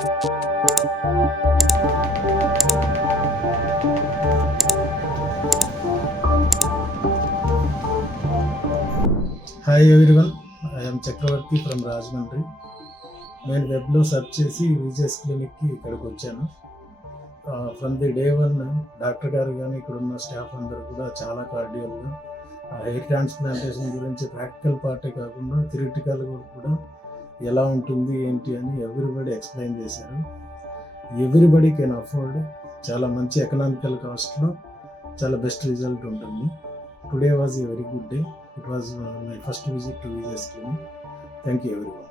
Hi everyone, I'm Chakravarthi from Rajahmundry. నేను వెబ్లో search చేసి విజేస్ క్లినిక్కి ఇక్కడికి వచ్చాను. From the day one doctor గారు కానీ ఇక్కడ ఉన్న స్టాఫ్ అందరూ కూడా చాలా కార్డియల్గా హెయిర్ ట్రాన్స్ప్లాంటేషన్ గురించి ప్రాక్టికల్ పార్టే కాకుండా థియరిటికల్ కూడా ఎలా ఉంటుంది ఏంటి అని ఎవ్రీబడి ఎక్స్ప్లెయిన్ చేశారు. ఎవ్రీబడి కెన్ అఫోర్డ్, చాలా మంచి ఎకనామికల్ కాస్ట్లో చాలా బెస్ట్ రిజల్ట్ ఉంటుంది. Today was a very good day. It was my first visit to VJS Clinic. Thank you everyone.